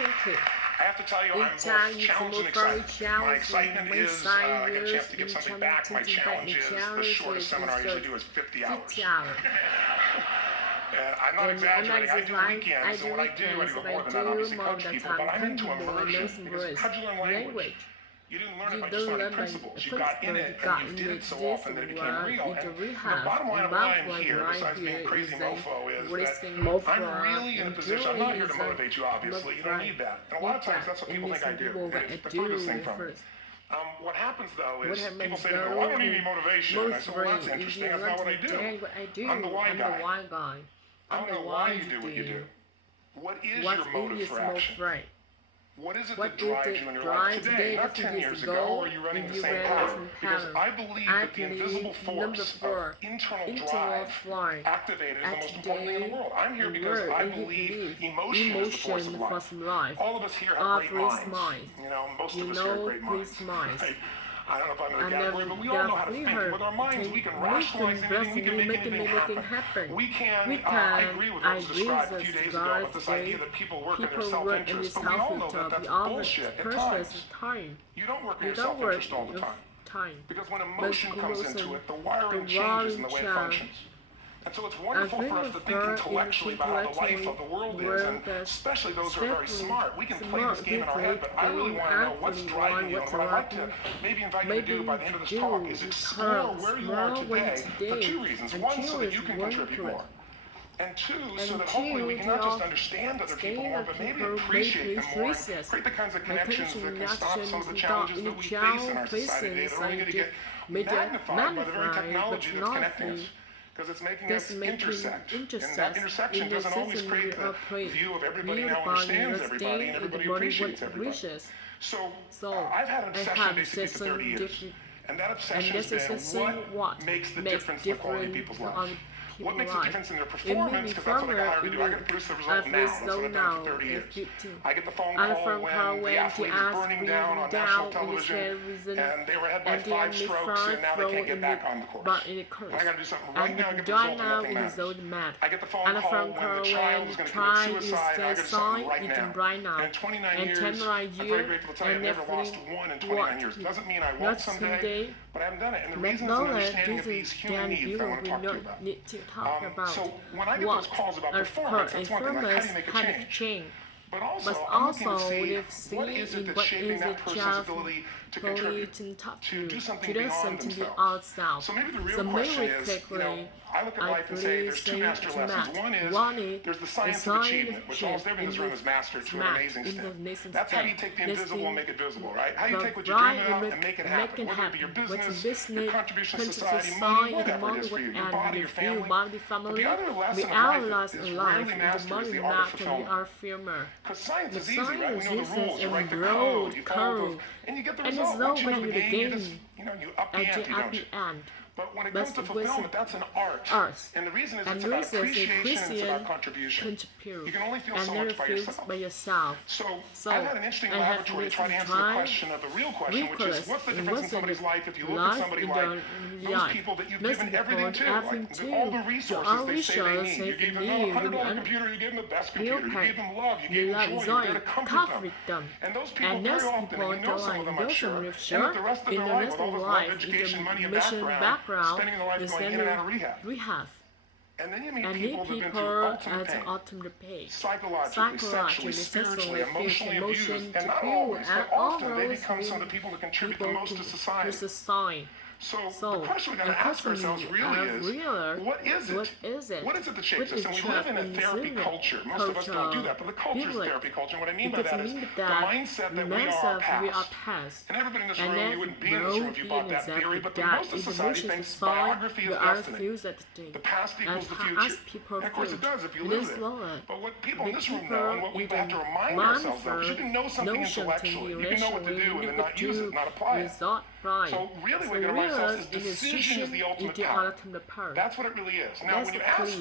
thinking. I have to tell you, I'm Each time both it's challenged more and very excited. My excitement challenging. is I get a chance to give something back. My challenge is the shortest seminar I usually do is 50 hours. 50 hours. And I'm not exaggerating. I do weekends, and when I do more than that, obviously coach people, but I'm into immersion. Because how'd you learn language? You didn't learn it by just learning principles. You got in it, and you did it so often that it became real. And the bottom line of why I'm here, besides being crazy mofo, is that I'm really in a position. I'm not here to motivate you, obviously. You don't need that. And a lot of times that's what people think I do. It's the furthest thing from it. What happens though is people say to me, well, I don't need any motivation. And I said, well, that's interesting. That's not what I do. I'm the why guy. I don't know why you do what you do. What is your motive for action? What is it that drives you in your life today, not 10 years ago, or are you running the same pattern? Because I believe that the invisible force of internal drive activated is the most important thing in the world. I'm here because I believe emotion is the force of life. All of us here have great minds. You know, most of us here have great minds. Right? I don't know if I'm in the category, but we all know how to think. With our minds, we can rationalize anything, we can make anything happen. We can, I agree with what was described a few days ago, about this idea that people work in their self-interest, but we all know that that's bullshit at times. You don't work in your self-interest all the time. Because when emotion comes into it, the wiring changes in the way it functions. And so it's wonderful for us to think intellectually about how the life of the world is, and especially those who are very smart. We can play this game in our head, but I really want to know what's driving you. And what I'd like to maybe invite you to do by the end of this talk is explore where you are today for two reasons. One, so that you can contribute more. And two, so that hopefully we can not just understand other people more, but maybe appreciate them more and create the kinds of connections that can stop some of the challenges that we face in our society today that are only going to get magnified by the very technology that's connecting us. Because it's making us intersect. And that intersection doesn't always create the view of everybody now understands everybody and everybody appreciates everybody. So I've had an obsession basically for 30 years. And that obsession has been what makes the difference in the quality of people's lives. What makes a difference in their performance? Because that's what I got hired to do. I got to produce the result now. That's what I've done for 30 years. I get the phone call when the athlete is burning down on national television and they were ahead by 5 strokes and now they can't get back on the course. And I got to do something right now to get the result and nothing matters. I get the phone call when the child is going to commit suicide and I got to do something right now. And in 29 years, I'm very grateful to tell you I've never lost one in 29 years. It doesn't mean I won't someday, but I haven't done it. And the reason is an understanding of these human needs that I want to talk to you about. So when I get those calls about performance, that's one thing, like how do you make a change? But also, I'm looking to see what is it that's shaping that person's ability to contribute, to do something beyond themselves. So maybe the real question is, you know, I look at life and say there's two master lessons. One is there's the science of achievement, which almost everybody in this room has mastered to an amazing extent. That's how you take the invisible and make it visible, right? How you take what you dream about and make it happen, whether it be your business, your contribution to society, money, whatever it is for you, your body, your family. But the other lesson of life is rarely mastered is the art of fulfillment. Because science is easy, right? We know the rules. You write the code, you follow those, and you get the result. Once you know the game, you just, you up the ante, don't you? But when it comes to fulfillment, that's an art. And the reason is it's about appreciation and it's about contribution. You can only feel so much by yourself. So I've had an interesting laboratory to try to answer the question of the real question, which is what's the difference in somebody's life if you look at somebody like those people that you've given everything to, like all the resources they say they need. You gave them a $100 computer, you gave them the best computer, you gave them love, you gave them joy, you're there to comfort them. And those people very often, and you know some of them I'm sure, end up the rest of their life with all this love, education, money, and background, spending their life going in and out of rehab. And then you meet people that have been through ultimate pain, psychologically, sexually, spiritually, emotionally abused, and not always, but often they become some of the people that contribute the most to society. So the question we got to ask ourselves really is, what is it? What is it that shapes us? And we live in a therapy culture. Most of us don't do that, but the culture is therapy culture. And what I mean by that is the mindset that we are past. And everybody in this room, you wouldn't be in this room if you bought that theory, but most of society thinks biography is destiny. The past equals the future. And of course it does if you live there. But what people in this room know, and what we have to remind ourselves of, is you can know something intellectually, you can know what to do, and then not use it, not apply it. So really what we got to remind ourselves is decision is the ultimate power. That's what it really is. Now when you ask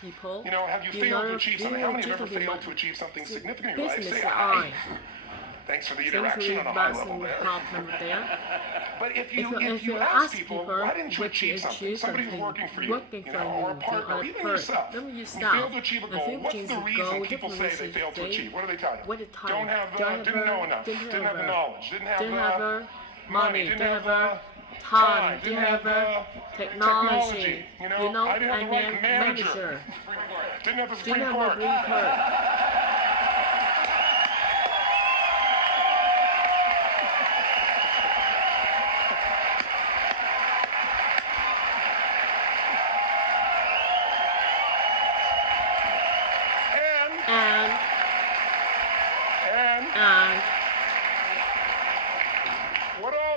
people, you know, have you failed to achieve something? How many have ever failed to achieve something significant in your life? Say, Thanks for the interaction on a high level there. But if you ask people, why didn't you achieve something? Somebody who's working for you, or a partner, or even yourself, you failed to achieve a goal. What's the reason people say they failed to achieve? What do they tell you? Don't have, didn't know enough, didn't have the knowledge, didn't have the money, didn't have the time, didn't have the technology. I didn't have the right manager. Didn't have the Supreme Court.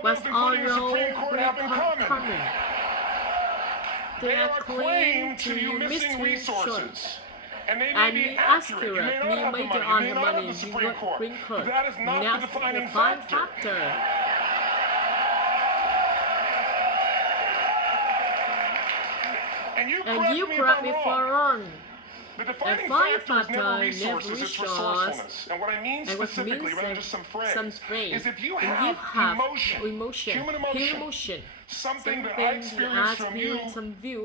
What's all your Supreme Court have in common? They are claim to you missing resources. And they may be accurate. You may not have the money. You may not have the Supreme Court. But that is not the defining factor. And you correct me if I'm wrong. The defining factor is never resources, it's resourcefulness. And what I mean specifically, rather than just some phrase, is if you have emotion, human emotion, something that I experienced from you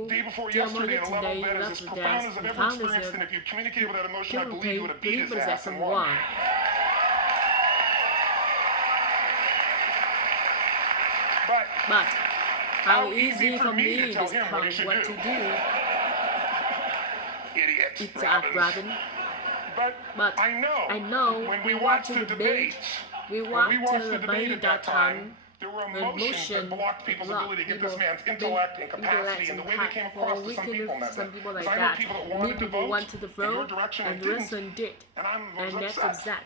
day before yesterday at a level that is as profound as I've ever experienced, and if you communicated with that emotion, I believe you would have beat his ass and won. But how easy for me to tell him what to do. Idiots, it's Robin. But I know when we watched the debate, at that time, there were emotions that blocked people's ability to get this man's intellect and capacity and the way they came across to some people that day. Because I know people that wanted to vote in your direction and didn't. And I was upset.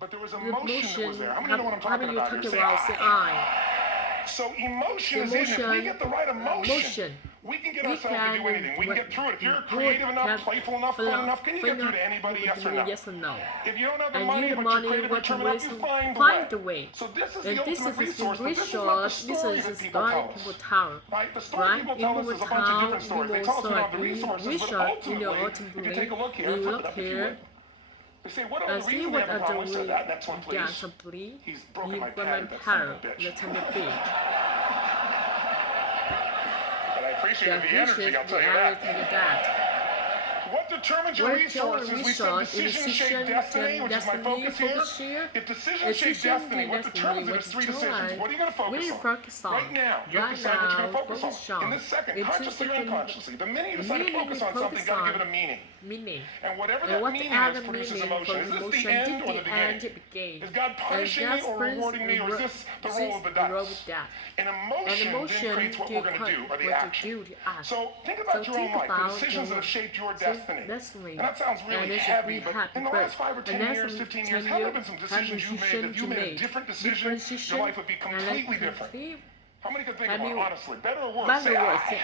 But there was emotion that was there. How many know what I'm talking about here? Say I. So emotions, if we get the right emotion, we can get ourselves to do anything. We can get through it. If you're creative enough, playful enough, fun enough, can you get through to anybody, yes or no? If you don't have the money, but you're creative and determined enough, you find a way. So this is the ultimate resource, but this is not the story that people tell us. Right? The story people tell us is a bunch of different stories. They tell us about the resources, but ultimately, you can take a look here, flip it up if you would. They say, what are the reasons they have a problem? Said that. Next one, please. He's broken my pad. That's son of a bitch. But I appreciate the energy, I'll tell you that. What determines your resources? We said decision-shaped destiny, which is my focus here. If decision-shaped destiny, what determines it is three decisions. What are you going to focus on? Right now, you have to decide what you're going to focus on. In this second, consciously or unconsciously, the minute you decide to focus on something, you've got to give it a meaning. And whatever that meaning is produces emotion. Is this the end or the beginning? Is God punishing me or rewarding me, or is this the roll of the dice? And emotion then creates what we're going to do, or the action. So think about your own life, the decisions that have shaped your destiny. And that sounds really heavy, but in the last 5 or 10 years, 15 years, have there been some decisions you made that if you made a different decision, your life would be completely different? How many can think about it honestly? Better or worse? Say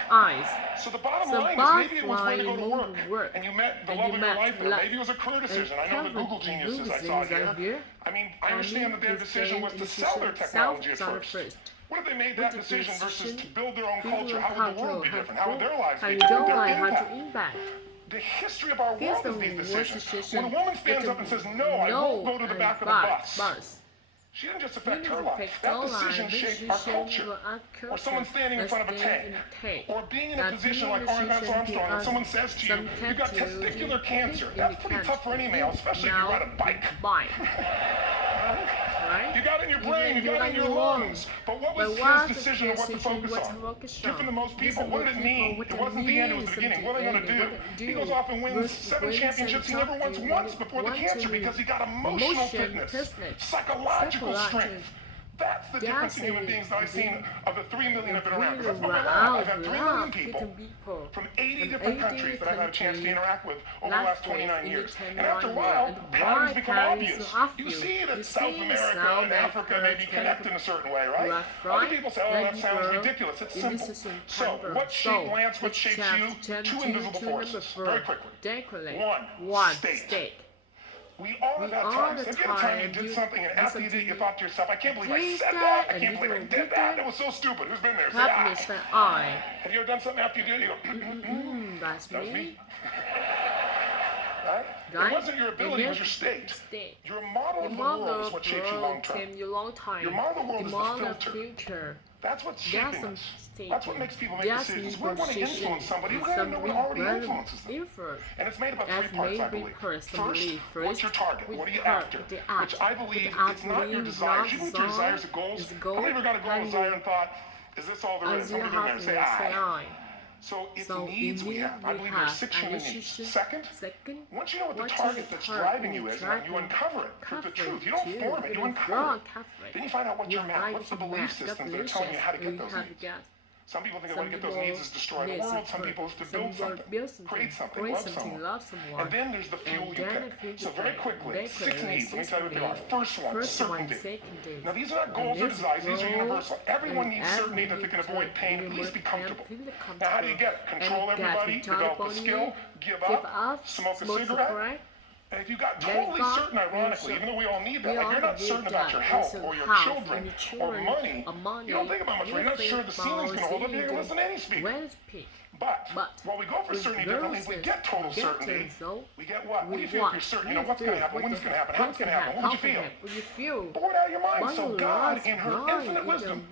eyes. So the bottom line is maybe it was way to go to work, and you met the love of your life there. Maybe it was a career decision. I know the Google geniuses I saw here. I mean, I understand that their decision was to sell their technology at first. What if they made that decision versus to build their own culture? How would the world be different? How would their lives be different? Their impact. The history of our world is these decisions. When a woman stands up and says, no, I won't go to the back of the bus, she didn't just affect her life. That decision shaped our culture. Or someone standing in front of a tank. Or being in a position like Lance Armstrong when someone says to you, you've got testicular cancer. That's pretty tough for any male, especially if you ride a bike. You got it in your brain, you got it in your lungs. But what was his decision of what to focus on? Different than most people. What did it mean? It wasn't the end, it was the beginning. What are they going to do? He goes off and wins 7 championships he never won once before the cancer because he got emotional fitness, psychological strength. That's the difference in human beings that I've seen of the 3 million I've been around. Because that's my life. I've had 3 million people from 80 different countries that I've had a chance to interact with over the last 29 years. And after a while, patterns become obvious. You see that South America and Africa maybe connect in a certain way, right? Other people say, oh, that sounds ridiculous. It's simple. So, what shaped Lance? What shapes you? 2 invisible forces. Very quickly. 1. State. We all have had times. Have you had a time you did something and after you did it, you thought to yourself, I can't believe I said that. I can't believe I did that. That was so stupid. Who's been there? Say I. Have you ever done something after you did it? You go, that's me. Right? right? It wasn't your ability, it was your state. Your model of the world is what shapes you long term. Your model of the world is the filter. Future. That's what's shaping us. That's what makes people make decisions. We want to influence somebody. We gotta know what already influences them. And it's made up of three parts, I believe. First, what's your target? What are you after? Which I believe it's not your desires. You can meet your desires and goals. How many of you got a goal desire and thought, is this all there is? How many of you say I? So it's needs we have. I believe there are 6 human needs. Second, once you know what the target that's driving you is, and you uncover it with the truth. You don't form it, you uncover it. Then you find out what your map, what's the belief systems that are telling you how to get those needs. Some people think the way to get those needs is destroy the world. Some people is to build something, create something, love someone. And then there's the fuel you pick. So very quickly, 6 needs. Let me tell you what they are. First one, certainty. Now these are not goals or desires. These are universal. Everyone needs certainty that they can avoid pain, at least be comfortable. Now how do you get it? Control everybody, develop a skill, give up, smoke a cigarette. And if you got totally certain, ironically, even though we all need that, like you're not certain about your health or your children or money, you don't think about much. You're not sure the ceiling's going to hold up. You can listen to any speaker. But while we go for certainty differently, if we get total certainty, we get what? What do you feel if you're certain? You know what's going to happen, when it's going to happen, how it's going to happen. What would you feel? Bored out of your mind. So God, in her infinite wisdom,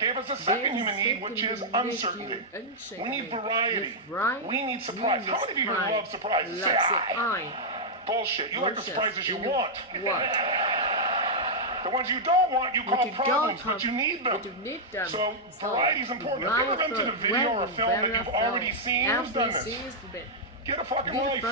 gave us a second human need, which is uncertainty. We need variety. We need surprise. How many of you love surprises? Say I. Bullshit. You like the surprises you want. The ones you don't want, you call problems, but you need them. So variety is important. If you ever been to the video or a film that you've already seen, who's done this? Get a fucking life.